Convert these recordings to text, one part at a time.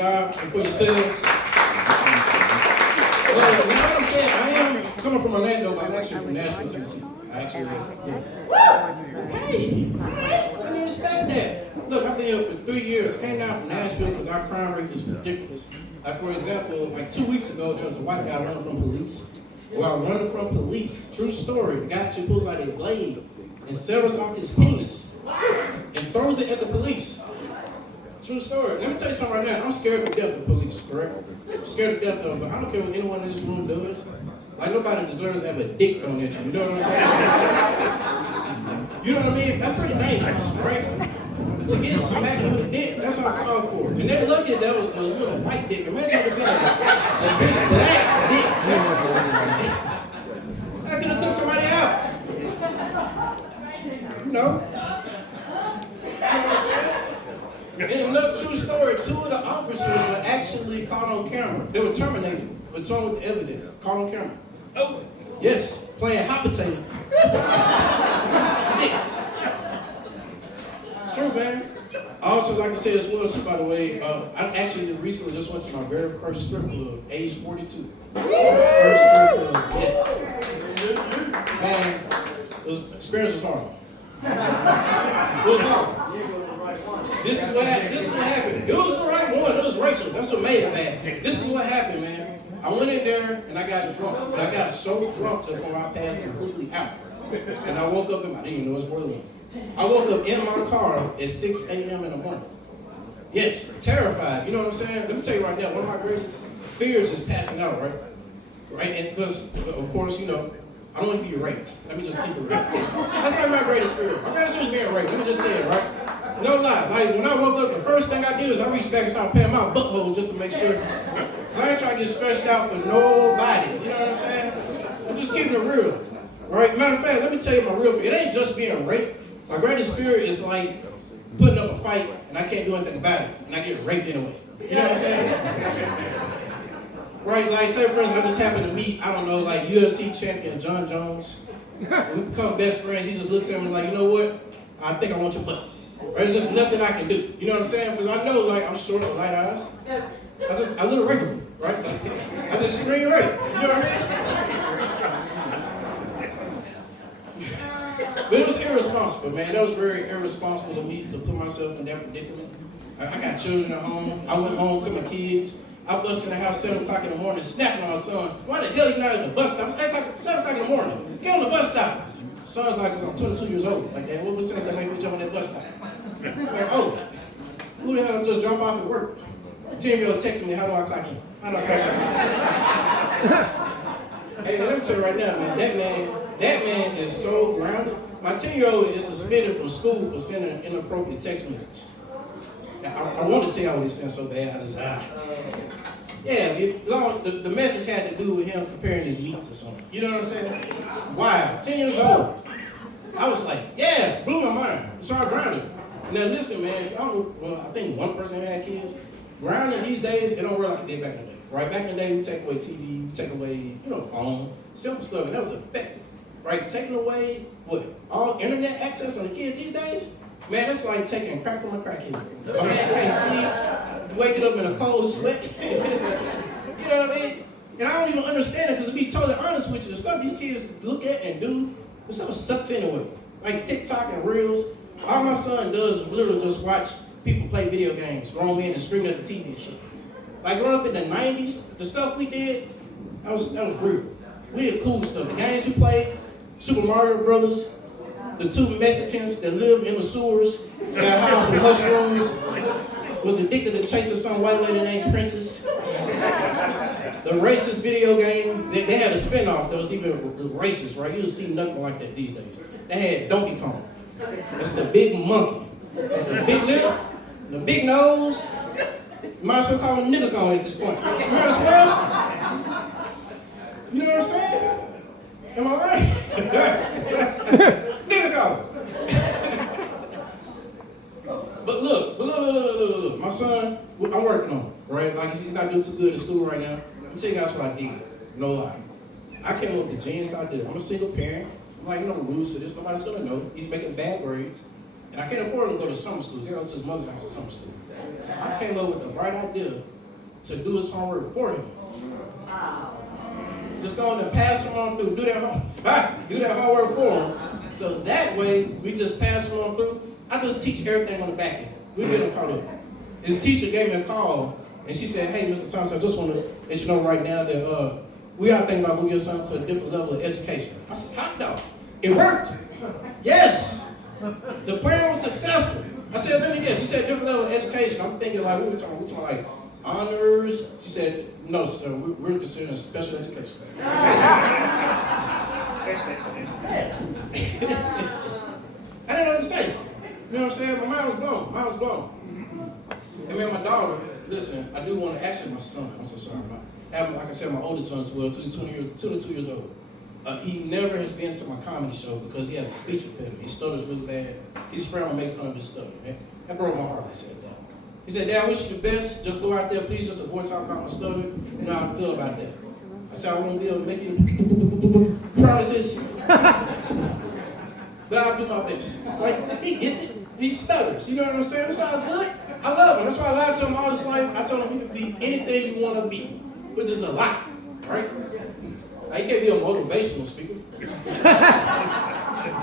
And for yourselves. Well, like I said, I am coming from Orlando, but I'm actually from Nashville, Tennessee. I actually, yeah. Okay, all right. I didn't expect that. Look, I've been here for 3 years. I came down from Nashville because our crime rate is ridiculous. Like, for example, like 2 weeks ago, there was a white guy running from police. While running from police, true story, the guy actually pulls out a blade and severs off his penis and throws it at the police. True story. Let me tell you something right now. I'm scared to death of police, correct? I'm scared to death of them, but I don't care what anyone in this room does. Like, nobody deserves to have a dick thrown at you. You know what I'm saying? You know what I mean? That's pretty dangerous, right? To get smacked with a dick, that's all I called for. And they're lucky that was a little white dick. Imagine if it was a big black dick. I could have took somebody out. You know? You know what I'm saying? And look, true story, 2 of the officers were actually caught on camera. They were terminated, returned with the evidence, caught on camera. Oh, yes, playing hot potato. It's true, man. I also like to say as well, too, by the way, I actually recently just went to my very first strip club, age 42. First strip club, yes. Man, experience was hard. It was hard. This is what happened. It was the right one. It was Rachel's. That's what made it bad. This is what happened, man. I went in there and I got drunk, but I got so drunk to the point I passed completely out. And I woke up I didn't even know it was boiling. I woke up in my car at 6 a.m. in the morning. Yes, terrified. You know what I'm saying? Let me tell you right now, one of my greatest fears is passing out, right? Right? And because, of course, you know, I don't want to be raped. Let me just keep it real. That's not my greatest fear. My greatest fear is being raped. Let me just say it, right? No lie. Like, when I woke up, the first thing I did is I reached back and started patting my butthole just to make sure. Because I ain't trying to get stretched out for nobody. You know what I'm saying? I'm just keeping it real. Right? Matter of fact, let me tell you my real fear. It ain't just being raped. My greatest fear is like putting up a fight and I can't do anything about it. And I get raped anyway. You know what I'm saying? Right, like, say for instance, I just happened to meet, I don't know, like UFC champion John Jones. We become best friends. He just looks at me like, you know what? I think I want your butt. There's just nothing I can do. You know what I'm saying? Because I know, like, I'm short with light eyes. I look regular, right? I just scream right. You know what I mean? But it was irresponsible, man. That was very irresponsible of me to put myself in that predicament. I got children at home. I went home to my kids. I bust in the house 7 o'clock in the morning, snapping on my son. Why the hell you not at the bus stop? It's 7 o'clock in the morning. Get on the bus stop. Son's like, because I'm 22 years old. Like, Dad, what sense that make me jump on that bus stop? Like, oh, who the hell just drop off at work? 10-year-old texting me, how do I clock in? How do I clock in? Hey, let me tell you right now, man, that man is so grounded. My 10-year-old is suspended from school for sending an inappropriate text message. I want to tell y'all what he sent so bad, I just, Yeah, the message had to do with him preparing his meat to something. You know what I'm saying? Wow, 10 years old. I was like, yeah, blew my mind. So I grounded. Now listen, man, I think one person had kids. Grounding these days, it don't work like it did back in the day. Right? Back in the day, we take away TV, we take away, phone, simple stuff, and that was effective. Right? Taking away, all internet access on the kid these days? Man, that's like taking crack from a crackhead. A man can't sleep, waking up in a cold sweat. You know what I mean? And I don't even understand it, because to be totally honest with you, the stuff these kids look at and do, the stuff sucks anyway. Like TikTok and Reels. All my son does is literally just watch people play video games, grown men, and screaming at the TV and shit. Like growing up in the 90s, the stuff we did, that was real. We did cool stuff. The games we played, Super Mario Brothers, the 2 Mexicans that lived in the sewers, got high for mushrooms, was addicted to chasing some white lady named Princess. The racist video game, they had a spinoff that was even racist, right? You'll see nothing like that these days. They had Donkey Kong. It's the big monkey. The big lips, the big nose. You might as well call him Nigga Kong at this point. You know what I'm saying? You know what I'm saying? Am I right? Nigga Kong. But look. My son, I'm working on him, right? Like, he's not doing too good in school right now. Let me tell you guys what I did. No lie. I came up with the genius idea. I'm a single parent. I'm like, no rules to this. Nobody's gonna know. He's making bad grades. And I can't afford to go to summer school. He goes to his mother's house at summer school. So I came up with a bright idea to do his homework for him. Just going to pass him on through, do that homework for him. So that way, we just pass him on through. I just teach everything on the back end. We get him caught up. His teacher gave me a call, and she said, hey, Mr. Thompson, I just want to let you know right now that we are thinking about moving your son to a different level of education. I said, hot dog. It worked. Yes. The plan was successful. I said, let me guess. You said different level of education. I'm thinking like, we were talking like honors. She said, no, sir, we're considering special education. I didn't know what to say. You know what I'm saying? My mind was blown. Mine was blown. And then my daughter, listen, I do want to actually my son. I'm so sorry. Like I said, my oldest son as well. He's 22 years old. He never has been to my comedy show because he has a speech impediment. He stutters really bad. His friend will make fun of his stutter. That broke my heart. I said that. He said, Dad, I wish you the best. Just go out there, please. Just avoid talking about my stutter. You know how I feel about that. I said, I won't be able to make you promises. But I'll do my best. Like, he gets it. He stutters. You know what I'm saying? It's all good. I love him. That's why I lied to him all his life. I told him he could be anything you want to be, which is a lie. Right? Like, he can't be a motivational speaker.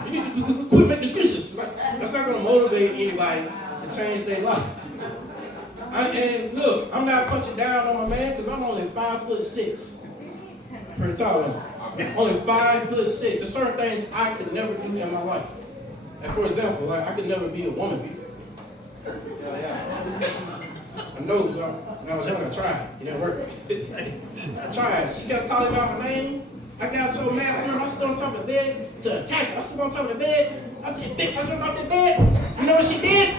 You need to quit making excuses. Like, that's not going to motivate anybody to change their life. And look, I'm not punching down on my man because I'm only 5'6". Pretty tall, only 5'6". There's certain things I could never do in my life. And for example, like I could never be a woman beater. I know when I was young, I tried. It didn't work. I tried. She kept calling me out my name. I got so mad at her. I stood on top of the bed to attack her. I stood on top of the bed. I said, bitch, I jumped off the bed. You know what she did?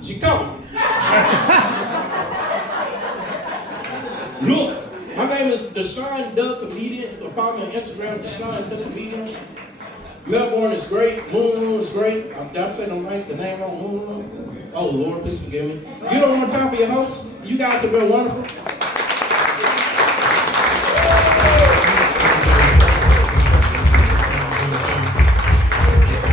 She called me. Look. My name is Deshaun the Comedian. You can follow me on Instagram, Deshaun the Comedian. Melbourne is great. Moon is great. I'm saying I'm right. The name on Moon. Oh, Lord, please forgive me. Give it one more time for your hosts. You guys have been wonderful.